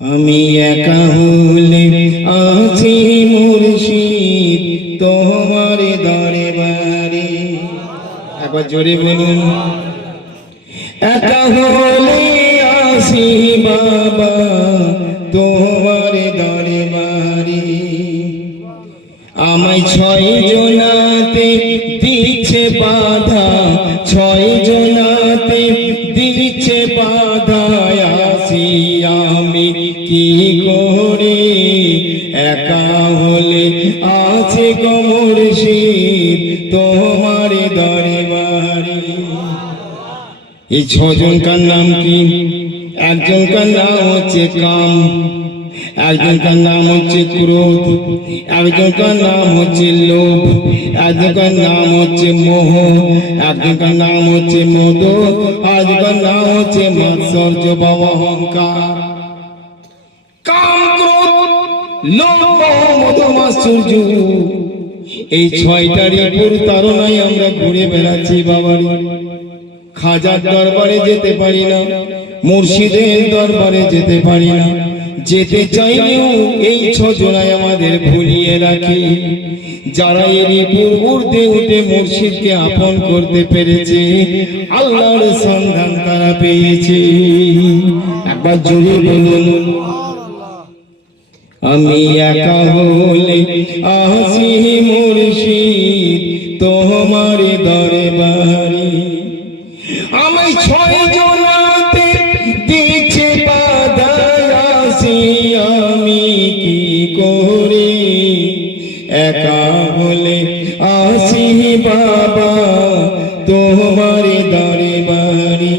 আমি একা হলে আছি মুর্শিদ তোমার দরে বারে একবার জোরে বলুন। একা হলে আসি বাবা তোমার দরে বারে আমায় ছয় জনাতে দিচ্ছে বাধা, ছয় জনাতে দিচ্ছে বাধা। একা হলে আছে কমর শীত তোমার দরবারে। এই ছজনকার নাম কি? একজনকার নাম হচ্ছে কাম একজনকার নাম হচ্ছে ক্রোধ একজনকার নাম হচ্ছে লোভ একজনকার নাম হচ্ছে মোহ একজনকার নাম হচ্ছে মদ আজকার নাম হচ্ছে মাৎসর্য বা অহংকার। মাৎসর্য এই ছয়টারই উপর তারনায় আমরা ঘুরে বেড়াচ্ছি বাবারি। খাজার দরবারে যেতে পারি না, মুর্শিদের দরবারে যেতে পারি না। যেতে চাইলেও এই ছজনায় আমাদের ভুলিয়ে রাখে। যারা এরই পূর্বর্তে উঠে মুর্শিদকে আপন করতে পেরেছে, আল্লাহর সন্ধান তারা পেয়েছে। একবার জোরে বলুন। আমি একা হলে আসি মুর্শিদ, তোমার দরবারে। আমি ছয় জনাতে দিচ্ছে আসি আমি কি করে? একা হলে আসি বাবা, তোমার দরবারে।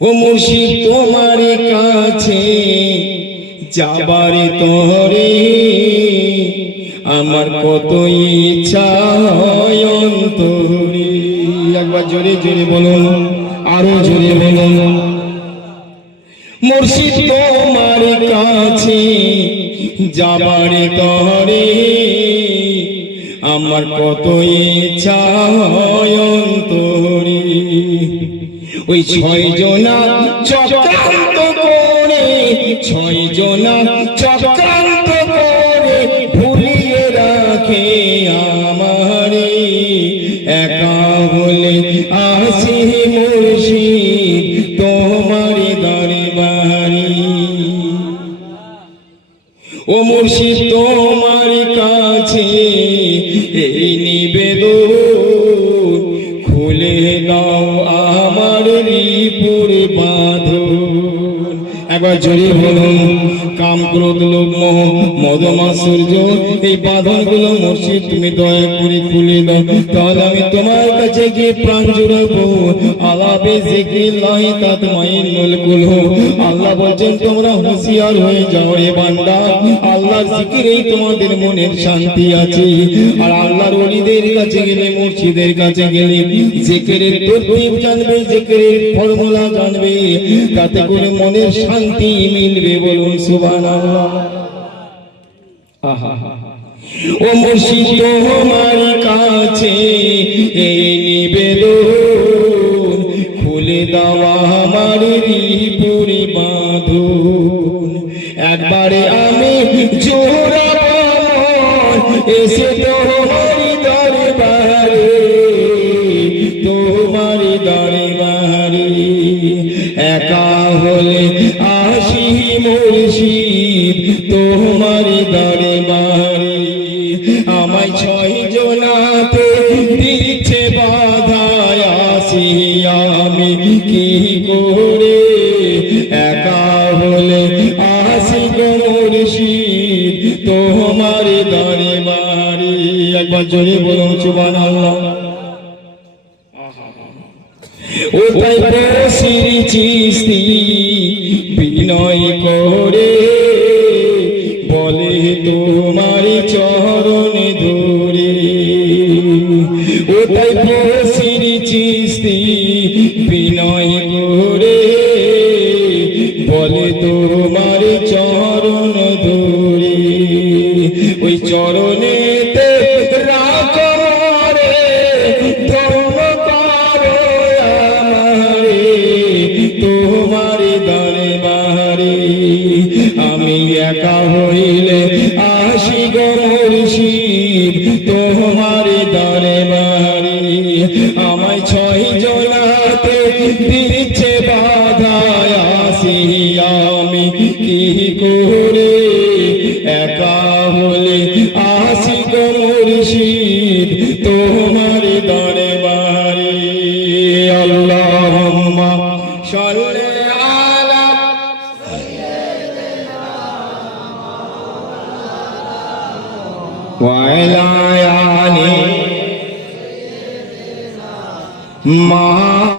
ও মুর্শিদ, তোমার কাছে যাবার তরে আমার কত ইচ্ছা হয় অন্তরে একবার জোরে জোরে বলুন, আরও জোরে বলুন। মুর্শিদ তোমার কাছে যাবার তরে আমার কত ইচ্ছা হয় ওই ছয় জনা চক্রান্ত করে ছয় জনা চক্রান্ত করে ভুলিয়ে রাখে একা বলে আসি মুর্শিদ তোমার দরবারে। ও মুর্শিদ তোমার কাছে এই নিবেদন একবার জোরে বলুন কাম ক্রোধ লোভ মোহ মদ মাসুর্য এই বাঁধনগুলো মুর্শিদ তুমি দয়া করে খুলে দাও। তাহলে আমি তোমার কাছে গিয়ে প্রাণ জুড়াবো। আলাপে আল্লাহ বলছেন, তোমরা হুঁশিয়ার হয়ে যাও রে বান্দা। জিকিরেই তোমাদের মনের শান্তি আছে। আর আল্লাহর ওলিদের কাছে গেলে, মুর্শিদের কাছে গেলে জিকিরের তরতিব জানবে, জিকিরের ফর্মুলা জানবে। তাতে করে মনের শান্তি মিলবে বলুন আহা। ও তোমার কাছে এই খুলে দেওয়া আমার রিপুরি বাঁধন। একবারে আমি জোড়া এসে তোমার আমায় ছয় জনাতে দিচ্ছে বাধায় আসি আমি কি করে? একা হলে আসি গো মুর্শিদ, তোমার দরবারে একবার জোরে বলুন, সুবহানাল্লাহ। ওটাই বসির চিস্তি, বিনয় করে ওটাই বসির চিস্তি, বিনয় করে। বলে তোমার চরণ ধরে। ওই চরণেতে রাখো রে ধর্ম করো আমারে, তোমার দরবার। আমি একা হইলে আমায় ছয় জোনাতে দিচ্ছে বাধায় আসি আমি কি করে? একা হলে আসি গো মুর্শিদ, তোমার দরবারে। আল্লাহুম্মা আল্লাহ আলা আলা মা